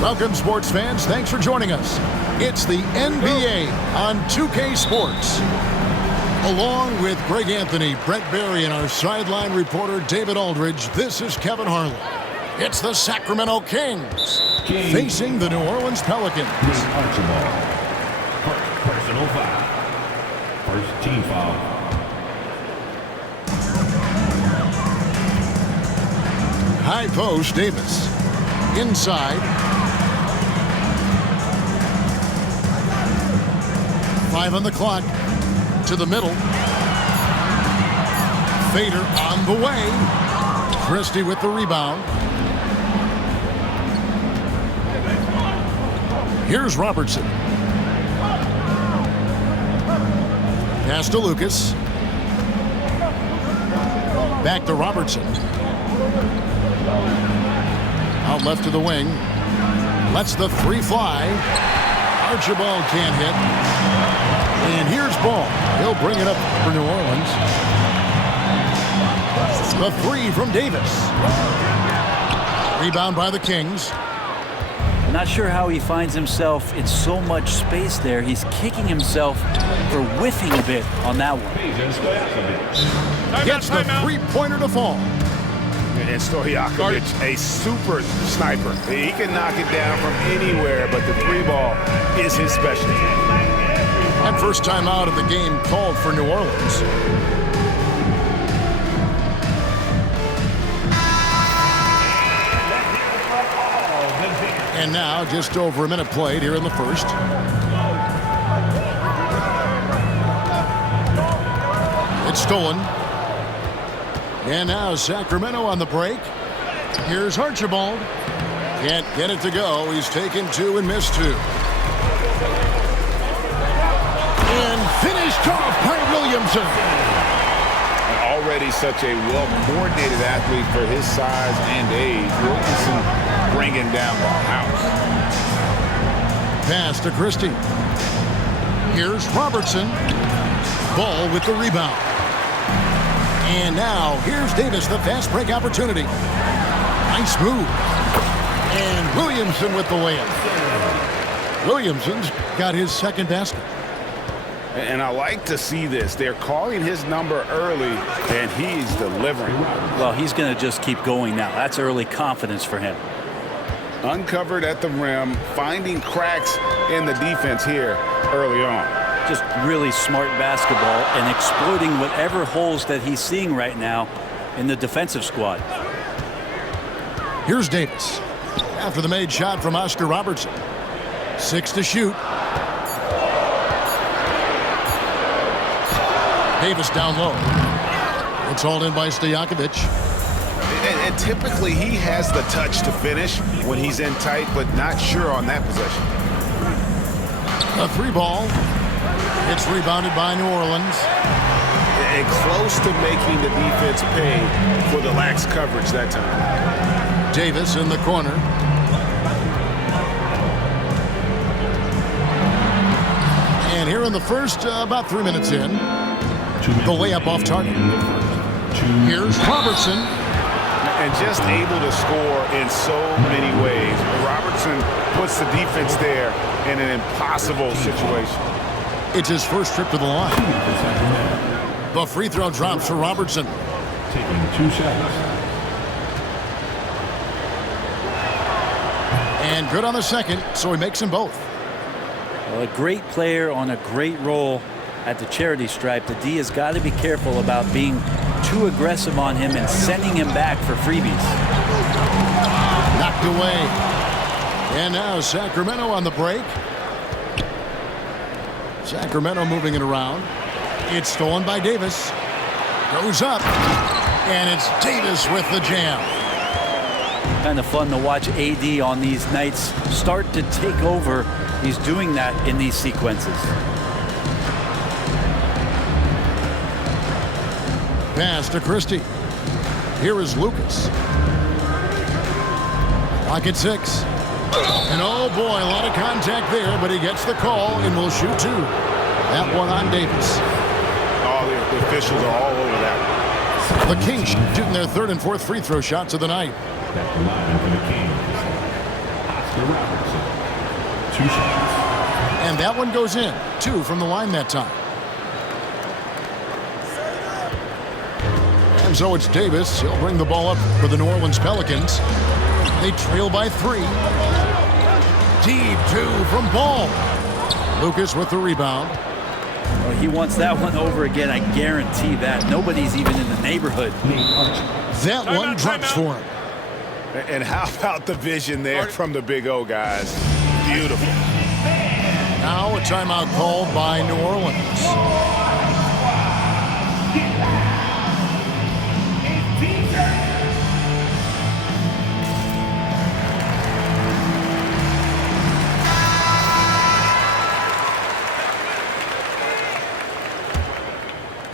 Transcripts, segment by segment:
Welcome, sports fans. Thanks for joining us. It's the NBA on 2K Sports. Along with Greg Anthony, Brett Barry, and our sideline reporter David Aldridge, this is Kevin Harlan. It's the Sacramento Kings facing the New Orleans Pelicans. Personal foul. First team foul. High post, Davis. Inside. 5 on the clock. To the middle. Fader on the way. Christie with the rebound. Here's Robertson. Pass to Lucas. Back to Robertson. Out left to the wing. Lets the three fly. Archibald can't hit. And here's Ball. He'll bring it up for New Orleans. The three from Davis. Rebound by the Kings. Not sure how he finds himself in so much space there. He's kicking himself for whiffing a bit on that one. Gets the three-pointer to fall. And Stojakovic, a super sniper. He can knock it down from anywhere, but the three ball is his specialty. And first time out of the game called for New Orleans. And now just over a minute played here in the first. It's stolen. And now Sacramento on the break. Here's Archibald. Can't get it to go. He's taken two and missed two. And finished off by Williamson. And already such a well-coordinated athlete for his size and age. Williamson bringing down the house. Pass to Christie. Here's Robertson. Ball with the rebound. And now, here's Davis, the fast break opportunity. Nice move. And Williamson with the layup. Williamson's got his second basket. And I like to see this. They're calling his number early, and he's delivering. Well, he's going to just keep going now. That's early confidence for him. Uncovered at the rim, finding cracks in the defense here early on. Just really smart basketball and exploiting whatever holes that he's seeing right now in the defensive squad. Here's Davis. After the made shot from Oscar Robertson. 6 to shoot. Davis down low. It's hauled in by Stojakovic. And typically he has the touch to finish when he's in tight, but not sure on that possession. A three ball. It's rebounded by New Orleans. And close to making the defense pay for the lax coverage that time. Davis in the corner. And here in the first, about 3 minutes in, the layup off target. Here's Robertson. And just able to score in so many ways. Robertson puts the defense there in an impossible situation. It's his first trip to the line. The free throw drops for Robertson. Taking 2 shots. And good on the second, so he makes them both. Well, a great player on a great role at the charity stripe. The D has got to be careful about being too aggressive on him and sending him back for freebies. Knocked away. And now Sacramento on the break. Sacramento moving it around. It's stolen by Davis. Goes up. And it's Davis with the jam. Kind of fun to watch AD on these nights start to take over. He's doing that in these sequences. Pass to Christie. Here is Lucas. Clock at 6. And oh boy, a lot of contact there, but he gets the call and will shoot 2. That one on Davis. Oh, the officials are all over that one. The Kings shooting their third and fourth free throw shots of the night. That's the line for the Kings. Robertson. 2 shots. And that one goes in. 2 from the line that time. And so it's Davis. He'll bring the ball up for the New Orleans Pelicans. They trail by 3. Deep 2 from Ball. Lucas with the rebound. Well, he wants that one over again. I guarantee that. Nobody's even in the neighborhood. That one drops for him. And how about the vision there from the Big O, guys? Beautiful. Now a timeout called by New Orleans.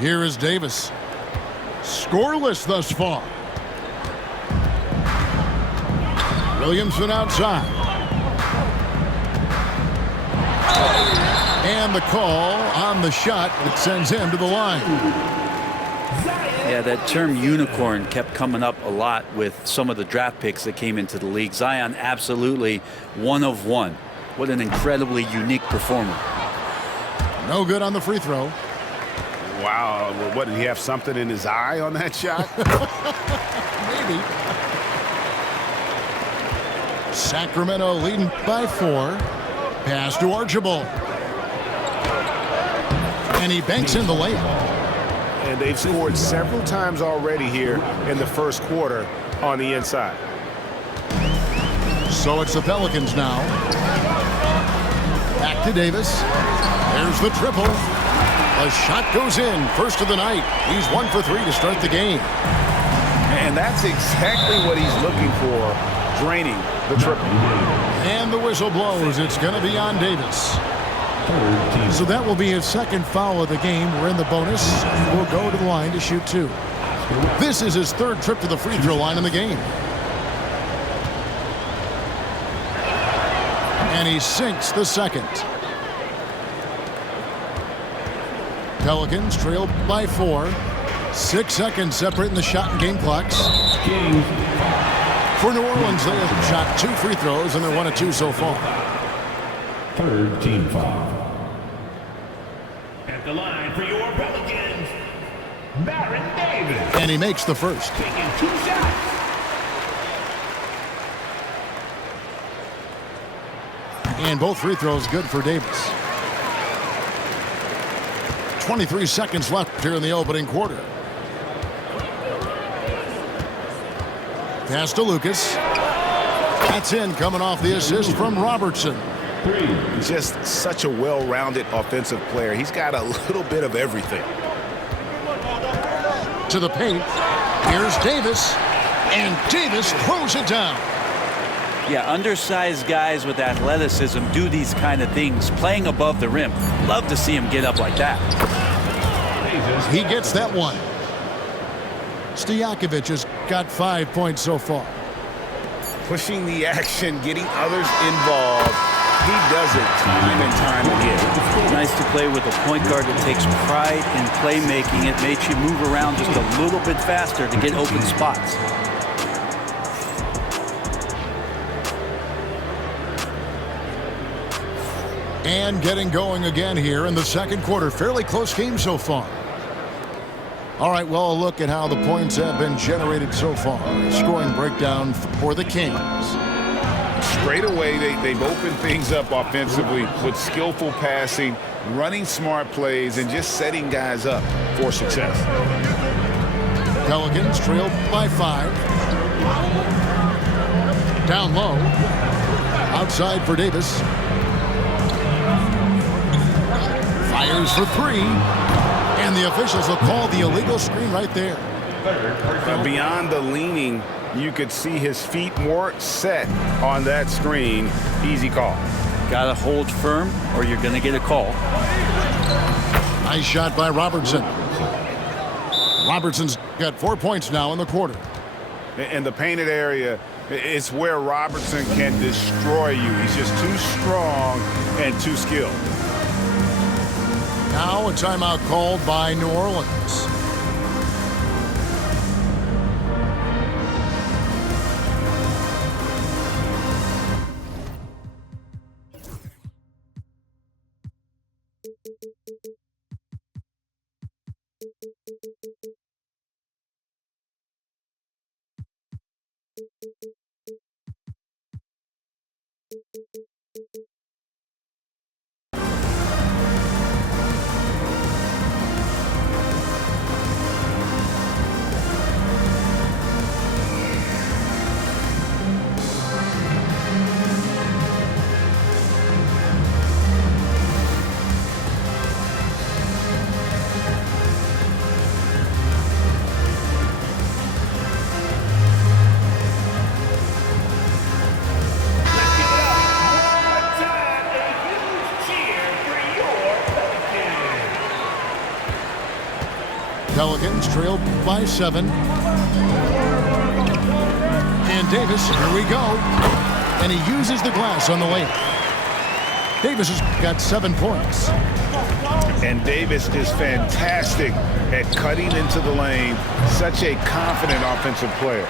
Here is Davis. Scoreless thus far. Williamson outside. And the call on the shot that sends him to the line. Yeah, that term unicorn kept coming up a lot with some of the draft picks that came into the league. Zion, absolutely one of one. What an incredibly unique performer. No good on the free throw. Wow, well, what, did he have something in his eye on that shot? Maybe. Sacramento leading by 4. Pass to Archibald. And he banks in the layup. And they've scored several times already here in the first quarter on the inside. So it's the Pelicans now. Back to Davis. There's the triple. A shot goes in. First of the night. He's 1 for 3 to start the game. And that's exactly what he's looking for, draining the triple. And the whistle blows. It's going to be on Davis. So that will be his second foul of the game. We're in the bonus. He will go to the line to shoot 2. This is his 3rd trip to the free throw line in the game. And he sinks the second. Pelicans trail by 4. 6 seconds separating the shot and game clocks. For New Orleans, they have shot 2 free throws, and they're 1 of 2 so far. 3rd team foul. At the line for your Pelicans, Baron Davis. And he makes the first. Taking 2 shots. And both free throws good for Davis. 23 seconds left here in the opening quarter. Pass to Lucas. That's in, coming off the assist from Robertson. Just such a well-rounded offensive player. He's got a little bit of everything. To the paint. Here's Davis. And Davis throws it down. Yeah, undersized guys with athleticism do these kind of things, playing above the rim. Love to see him get up like that. He gets that one. Stojakovic has got 5 points so far. Pushing the action, getting others involved. He does it time and time again. Nice to play with a point guard that takes pride in playmaking. It makes you move around just a little bit faster to get open spots. And getting going again here in the second quarter. Fairly close game so far. All right, well, a look at how the points have been generated so far. Scoring breakdown for the Kings. Straight away, they've opened things up offensively with skillful passing, running smart plays, and just setting guys up for success. Pelicans trail by 5. Down low. Outside for Davis. Fires for 3. And the officials will call the illegal screen right there. Beyond the leaning, you could see his feet more set on that screen. Easy call. Got to hold firm or you're going to get a call. Nice shot by Robertson. Robertson's got 4 points now in the quarter. In the painted area, it's where Robertson can destroy you. He's just too strong and too skilled. Now a timeout called by New Orleans. Pelicans trail by 7. And Davis, here we go. And he uses the glass on the layup. Davis has got 7 points. And Davis is fantastic at cutting into the lane. Such a confident offensive player.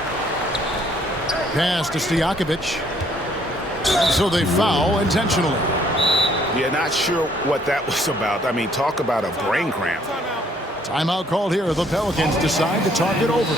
Pass to Stojakovic. And so they foul intentionally. Yeah, not sure what that was about. I mean, talk about a brain cramp. Timeout called here. The Pelicans decide to talk it over.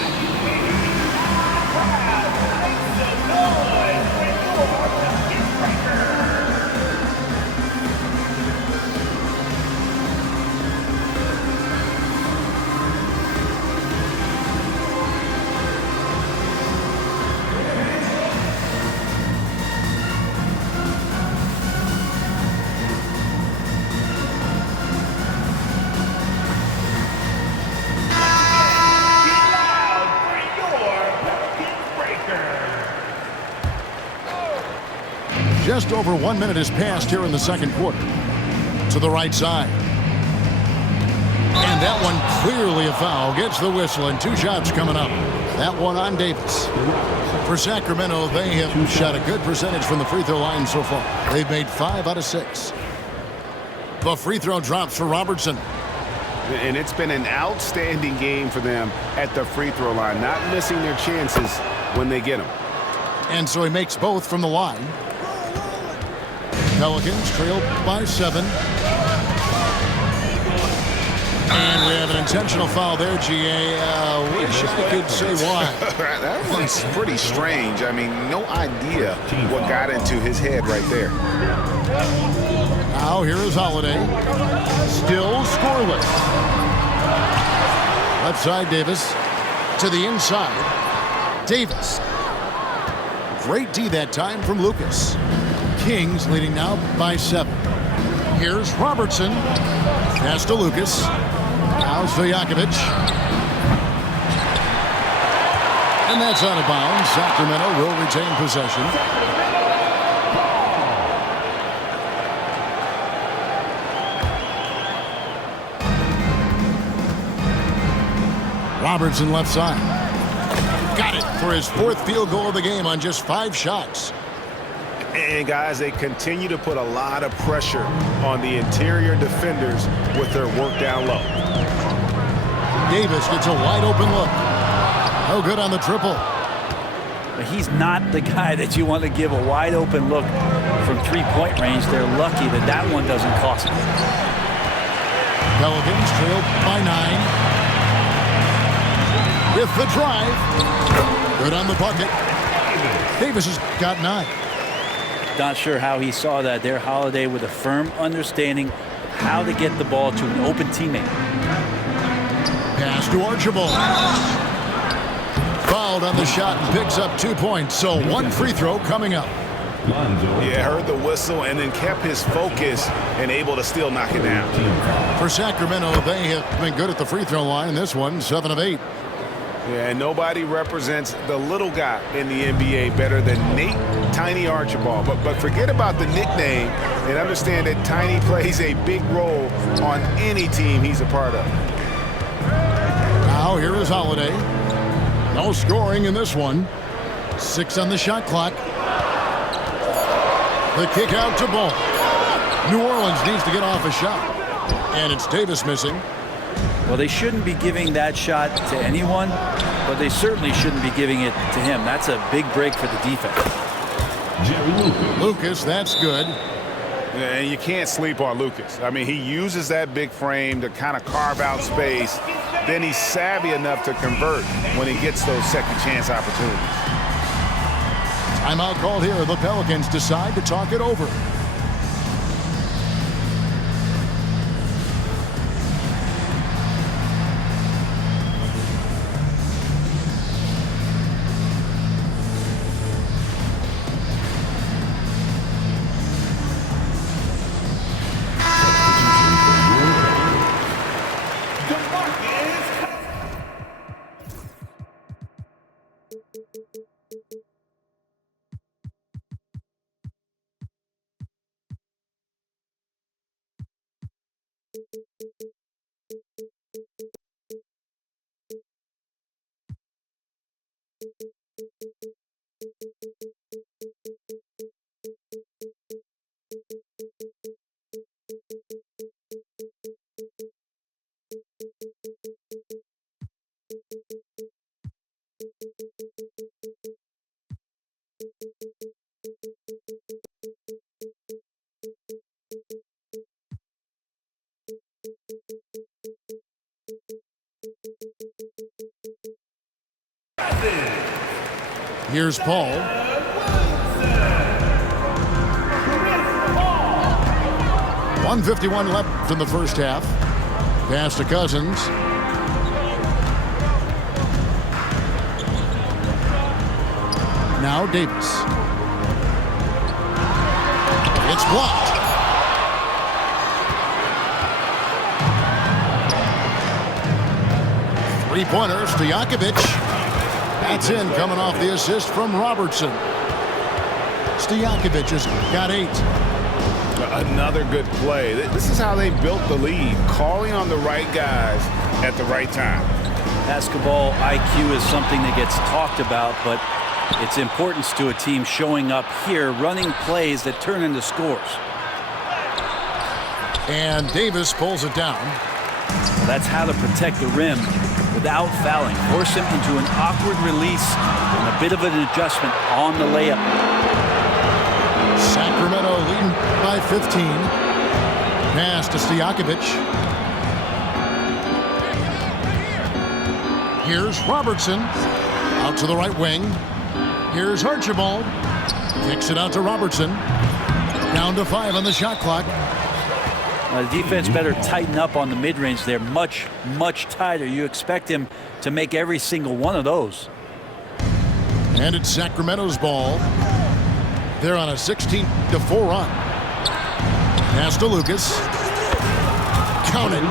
Just over 1 minute has passed here in the second quarter. To the right side. And that one clearly a foul. Gets the whistle and 2 shots coming up. That one on Davis. For Sacramento, they have shot a good percentage from the free throw line so far. They've made 5 out of 6. The free throw drops for Robertson. And it's been an outstanding game for them at the free throw line. Not missing their chances when they get them. And so he makes both from the line. Pelicans trail by 7. And we have an intentional foul there, GA. Wish I could say why. That one's pretty strange. I mean, no idea what got into his head right there. Now here is Holiday. Still scoreless. Left side, Davis. To the inside. Davis. Great D that time from Lucas. Kings leading now by 7. Here's Robertson. Pass to Lucas. Now Stojakovic. And that's out of bounds. Sacramento will retain possession. Robertson left side. Got it for his 4th field goal of the game on just 5 shots. And guys, they continue to put a lot of pressure on the interior defenders with their work down low. Davis gets a wide open look. No good on the triple. But he's not the guy that you want to give a wide open look from 3-point range. They're lucky that that one doesn't cost them. Pelicans trail by 9. With the drive. Good on the bucket. Davis has got 9. Not sure how he saw that there. Holiday with a firm understanding how to get the ball to an open teammate. Pass to Archibald. Fouled on the shot and picks up 2 points. So 1 free throw coming up. Yeah, heard the whistle and then kept his focus and able to still knock it down. For Sacramento, they have been good at the free throw line. This one, 7 of 8. Yeah, and nobody represents the little guy in the NBA better than Nate Tiny Archibald. But forget about the nickname and understand that Tiny plays a big role on any team he's a part of. Now here is Holiday. No scoring in this one. 6 on the shot clock. The kick out to Ball. New Orleans needs to get off a shot. And it's Davis missing. Well, they shouldn't be giving that shot to anyone, but they certainly shouldn't be giving it to him. That's a big break for the defense. Lucas, that's good. And you can't sleep on Lucas. I mean, he uses that big frame to kind of carve out space. Then he's savvy enough to convert when he gets those second chance opportunities. Timeout called here. The Pelicans decide to talk it over. Here's Paul. .151 left in the first half. Pass to Cousins. Now Davis. It's blocked. Three-pointer, Stojakovic. That's in, coming off the assist from Robertson. Stojakovic has got 8. Another good play. This is how they built the lead, calling on the right guys at the right time. Basketball IQ is something that gets talked about, but its importance to a team showing up here, running plays that turn into scores. And Davis pulls it down. Well, that's how to protect the rim without fouling. Force him into an awkward release and a bit of an adjustment on the layup. Sacramento leading by 15. Pass to Stojakovic. Here's Robertson. Out to the right wing. Here's Archibald. Kicks it out to Robertson. Down to 5 on the shot clock. The defense better tighten up on the mid-range. They're much, much tighter. You expect him to make every single one of those. And it's Sacramento's ball. They're on a 16-4 run. Pass to Lucas. Count it.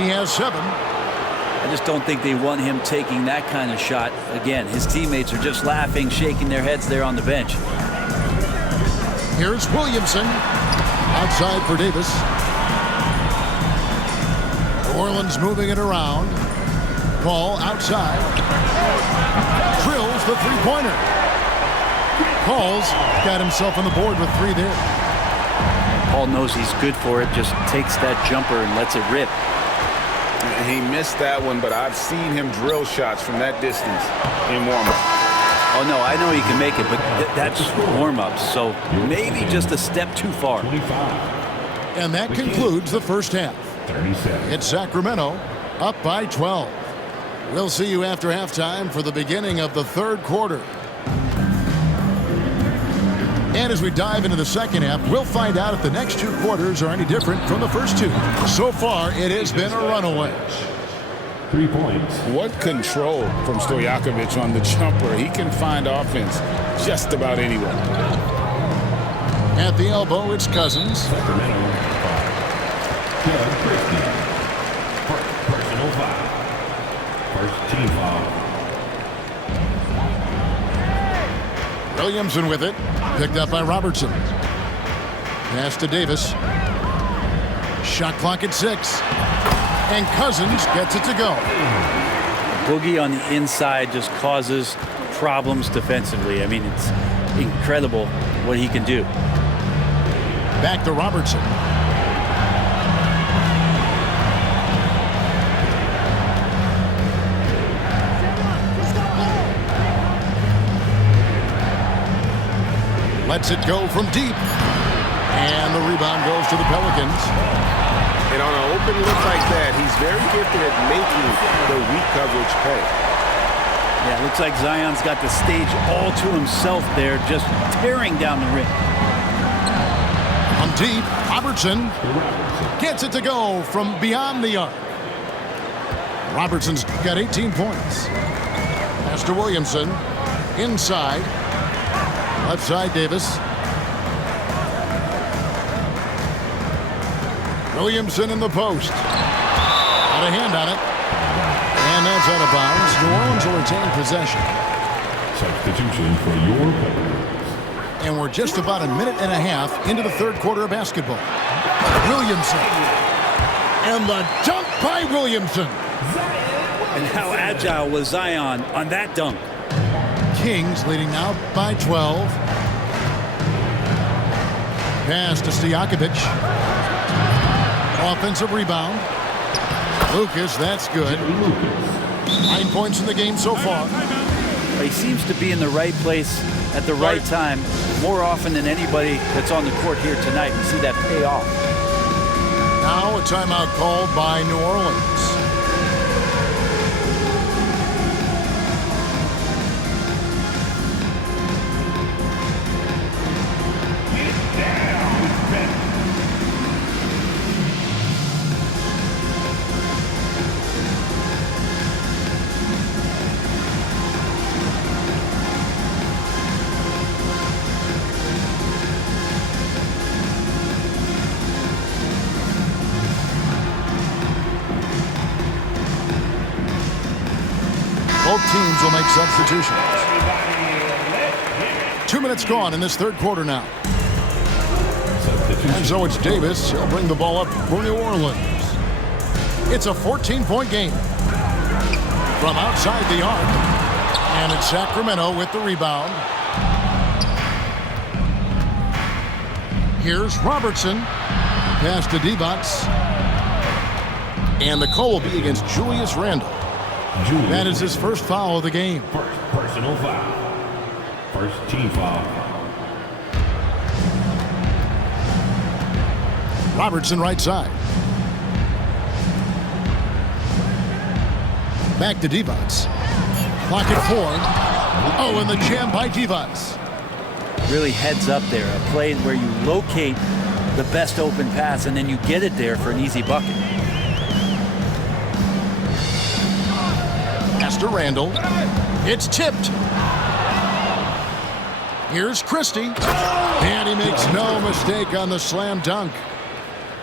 He has 7. I just don't think they want him taking that kind of shot again. His teammates are just laughing, shaking their heads there on the bench. Here's Williamson. Outside for Davis. New Orleans moving it around. Paul outside. Drills the three-pointer. Paul's got himself on the board with 3 there. Paul knows he's good for it, just takes that jumper and lets it rip. He missed that one, but I've seen him drill shots from that distance in warm-up. Oh, no, I know he can make it, but that's warm-ups, so maybe just a step too far. And that concludes the first half. It's Sacramento up by 12. We'll see you after halftime for the beginning of the third quarter. And as we dive into the second half, we'll find out if the next 2 quarters are any different from the first 2. So far, it has been a runaway. 3 points. What control from Stojakovic on the jumper. He can find offense just about anywhere. At the elbow, it's Cousins. Sacramento 5. Doug Christie. Personal foul. First team foul. Williamson with it. Picked up by Robertson. Pass to Davis. Shot clock at 6. And Cousins gets it to go. Boogie on the inside just causes problems defensively. I mean, it's incredible what he can do. Back to Robertson. Lets it go from deep. And the rebound goes to the Pelicans. And on an open look like that, he's very gifted at making the weak coverage pay. Yeah, it looks like Zion's got the stage all to himself there, just tearing down the rim. On deep, Robertson gets it to go from beyond the arc. Robertson's got 18 points. Pass to Williamson. Inside. Left side, Davis. Williamson in the post. Got a hand on it. And that's out of bounds. New Orleans will retain possession. Substitution for your Pelicans. And we're just about a minute and a half into the third quarter of basketball. Williamson. And the dunk by Williamson. And how agile was Zion on that dunk? Kings leading now by 12. Pass to Stojakovic. Offensive rebound. Lucas, that's good. 9 points in the game so far. He seems to be in the right place at the right time more often than anybody that's on the court here tonight. We see that pay off. Now a timeout called by New Orleans. Both teams will make substitutions. 2 minutes gone in this third quarter now. And so it's Davis. He'll bring the ball up for New Orleans. It's a 14-point game. From outside the arc. And it's Sacramento with the rebound. Here's Robertson. Pass to Divac. And the call will be against Julius Randle. That is his first foul of the game. First personal foul. First team foul. Robertson right side. Back to Divac. Pocket 4. Oh, and the jam by Divac. Really heads up there. A play where you locate the best open pass and then you get it there for an easy bucket. Pass to Randle. It's tipped. Here's Christie. And he makes no mistake on the slam dunk.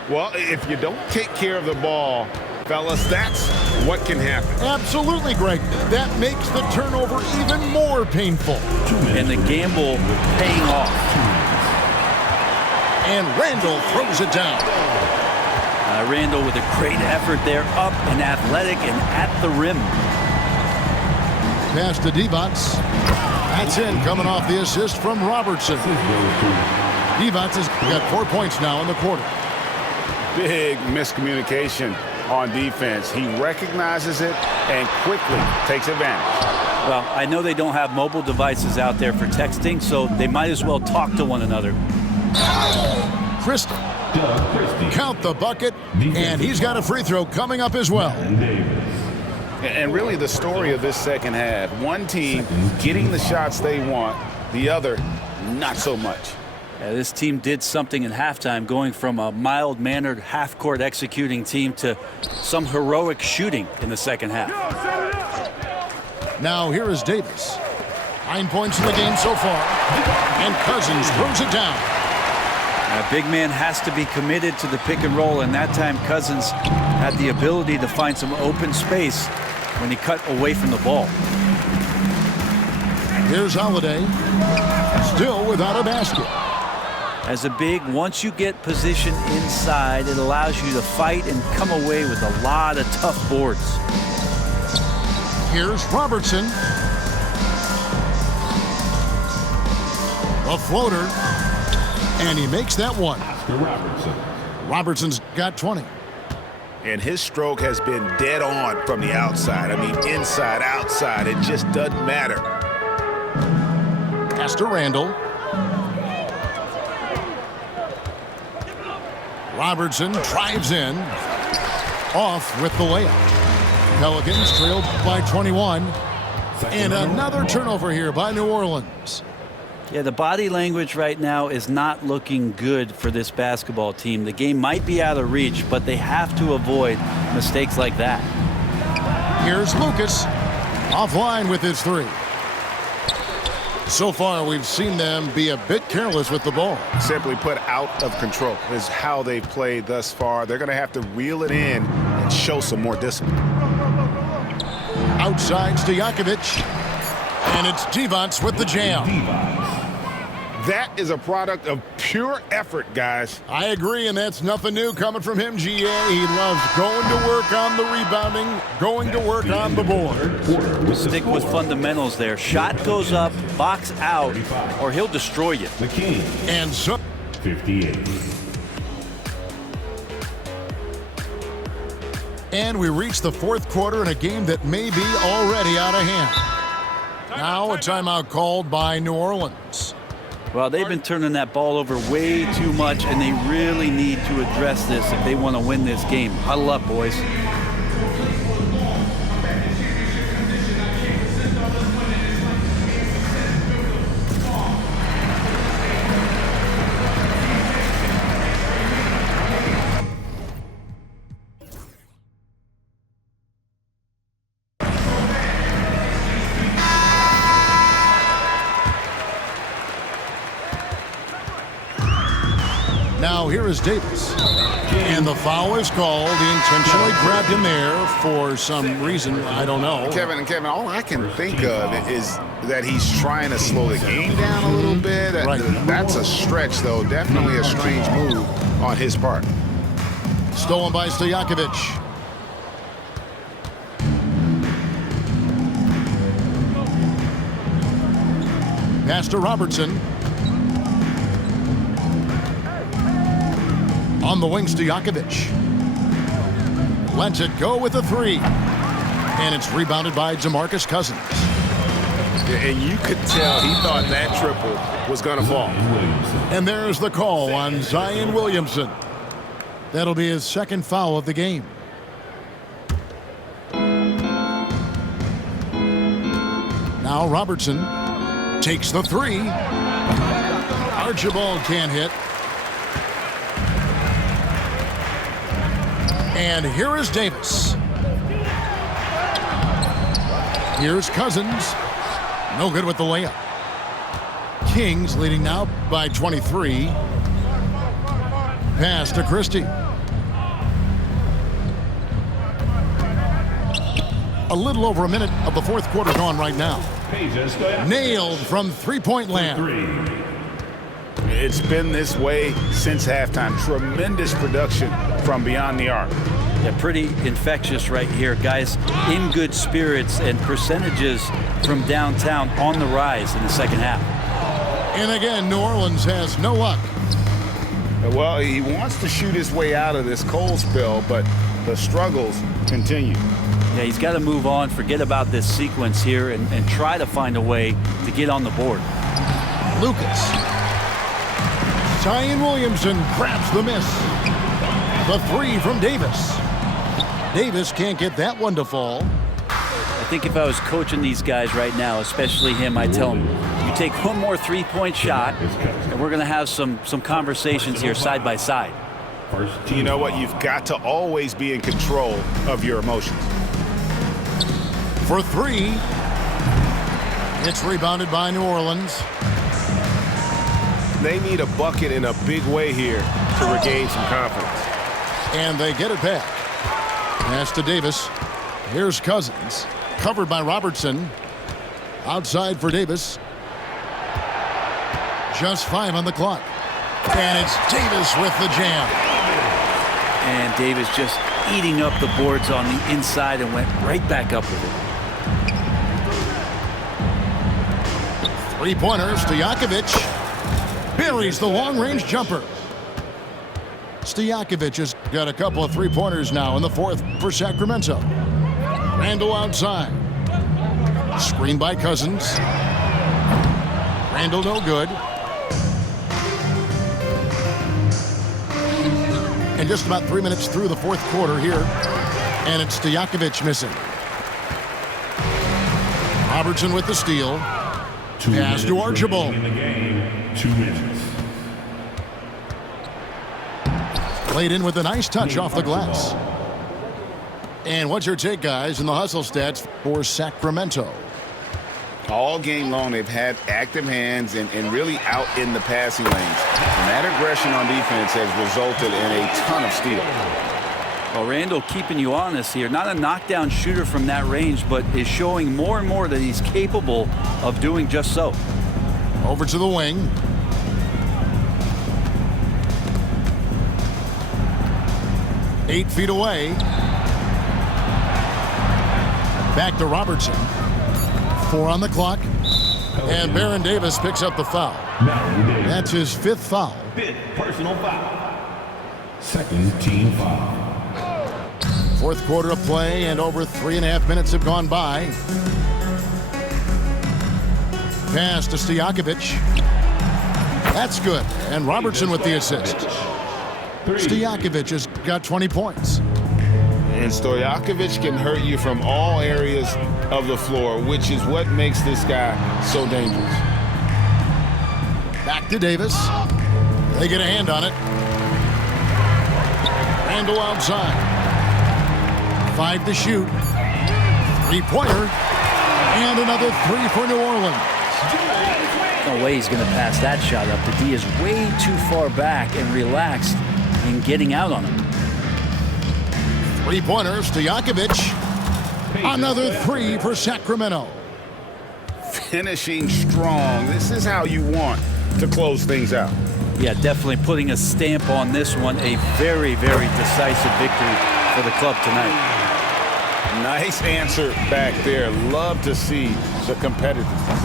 Well, if you don't take care of the ball, fellas, that's what can happen. Absolutely, Greg. That makes the turnover even more painful. And the gamble paying off. And Randle throws it down. Randle with a great effort there, up and athletic and at the rim. Pass to Divac. That's in, coming off the assist from Robertson. Divac has got 4 points now in the quarter. Big miscommunication on defense. He recognizes it and quickly takes advantage. Well, I know they don't have mobile devices out there for texting, so they might as well talk to one another. Christie. Count the bucket, and he's got a free throw coming up as well. And really the story of this second half, one team getting the shots they want, the other not so much. This team did something in halftime, going from a mild-mannered half-court executing team to some heroic shooting in the second half. Now here is Davis. 9 points in the game so far. And Cousins throws it down. A big man has to be committed to the pick and roll, and that time Cousins had the ability to find some open space when he cut away from the ball. Here's Holiday. Still without a basket. As a big, once you get positioned inside, it allows you to fight and come away with a lot of tough boards. Here's Robertson. A floater. And he makes that one. Robertson's got 20. And his stroke has been dead on from the outside. I mean, inside, outside, it just doesn't matter. Pass to Randle. Robertson drives in. Off with the layup. Pelicans trailed by 21. And another turnover here by New Orleans. Yeah, the body language right now is not looking good for this basketball team. The game might be out of reach, but they have to avoid mistakes like that. Here's Lucas, offline with his three. So far, we've seen them be a bit careless with the ball. Simply put, out of control is how they've played thus far. They're going to have to reel it in and show some more discipline. Outside Stojakovic, and it's Devonts with the jam. That is a product of pure effort, guys. I agree, and that's nothing new coming from him, GA. He loves going to work on the rebounding, going to work on the board. Stick with fundamentals there. Shot goes up, box out, or he'll destroy you. The King. And so 58. And we reach the fourth quarter in a game that may be already out of hand. Now a timeout called by New Orleans. Well, they've been turning that ball over way too much, and they really need to address this if they want to win this game. Huddle up, boys. Now here is Davis. And the foul is called. He intentionally grabbed him there for some reason. I don't know. Kevin, all I can think of is that he's trying to slow the game down a little bit. Right. That's a stretch, though. Definitely a strange move on his part. Stolen by Stojakovic. Pass to Robertson. On the wing, Stojakovic. Lets it go with a three. And it's rebounded by DeMarcus Cousins. And you could tell he thought that triple was going to fall. And there's the call on Zion Williamson. That'll be his second foul of the game. Now Robertson takes the three. Archibald can't hit. And here is Davis. Here's Cousins. No good with the layup. Kings leading now by 23. Pass to Christie. A little over a minute of the fourth quarter gone right now. Nailed from three-point land. It's been this way since halftime. Tremendous production from beyond the arc. Yeah, pretty infectious right here. Guys in good spirits, and percentages from downtown on the rise in the second half. And again, New Orleans has no luck. Well, he wants to shoot his way out of this cold spell, but the struggles continue. Yeah, he's got to move on, forget about this sequence here, and try to find a way to get on the board. Lucas. Zion Williamson grabs the miss. The three from Davis. Davis can't get that one to fall. I think if I was coaching these guys right now, especially him, I'd tell him, you take one more three-point shot, and we're going to have some conversations here side by side. You know what? You've got to always be in control of your emotions. For three. It's rebounded by New Orleans. They need a bucket in a big way here to regain some confidence. And they get it back. Pass to Davis. Here's Cousins. Covered by Robertson. Outside for Davis. Just 5 on the clock. And it's Davis with the jam. And Davis just eating up the boards on the inside and went right back up with it. Three-pointer, Stojakovic buries the long-range jumper. Stojakovic has got a couple of three-pointers now in the fourth for Sacramento. Randall outside. Screen by Cousins. Randall no good. And just about 3 minutes through the fourth quarter here. And it's Stojakovic missing. Robertson with the steal. Pass to Archibald. In the game, 2 minutes. Played in with a nice touch off the glass. And what's your take, guys, in the hustle stats for Sacramento? All game long, they've had active hands and really out in the passing lanes. And that aggression on defense has resulted in a ton of steals. Well, Randall keeping you honest here. Not a knockdown shooter from that range, but is showing more and more that he's capable of doing just so. Over to the wing. Eight feet away. Back to Robertson. 4 on the clock. And Baron Davis picks up the foul. That's his 5th foul. 5th personal foul. 2nd team foul. Fourth quarter of play, and over 3.5 minutes have gone by. Pass to Stojakovic. That's good. And Robertson with the assist. Stojakovic has got 20 points. And Stojakovic can hurt you from all areas of the floor, which is what makes this guy so dangerous. Back to Davis. They get a hand on it. Randall outside. 5 to shoot. 3-pointer. And another 3 for New Orleans. No way he's going to pass that shot up. The D is way too far back and relaxed in getting out on him. 3-pointer, Stojakovic. Another 3 for Sacramento. Finishing strong. This is how you want to close things out. Yeah, definitely putting a stamp on this one. A very, very decisive victory for the club tonight. Nice answer back there. Love to see the competitiveness.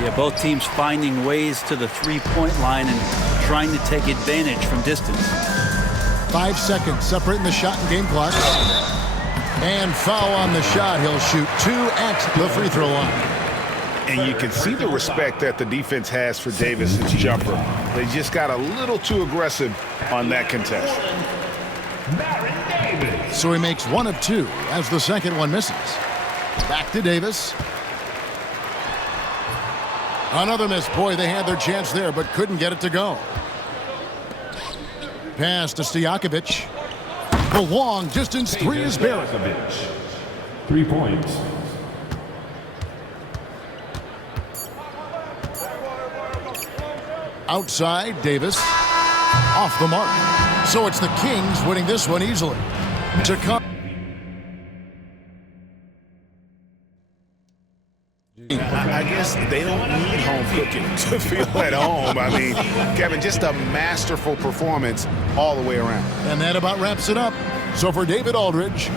Yeah, both teams finding ways to the 3-point line and trying to take advantage from distance. 5 seconds separating the shot and game clock. And foul on the shot. He'll shoot 2 at the free throw line. And you can see the respect that the defense has for Davis's jumper. They just got a little too aggressive on that contest. So he makes 1 of 2 as the second one misses. Back to Davis. Another miss. Boy, they had their chance there, but couldn't get it to go. Pass to Stojakovic. The long distance 3 is buried. 3 points. Outside, Davis. Off the mark. So it's the Kings winning this one easily. To come. I guess they don't need home cooking to feel at home. I mean, Kevin, just a masterful performance all the way around. And that about wraps it up. So for David Aldridge,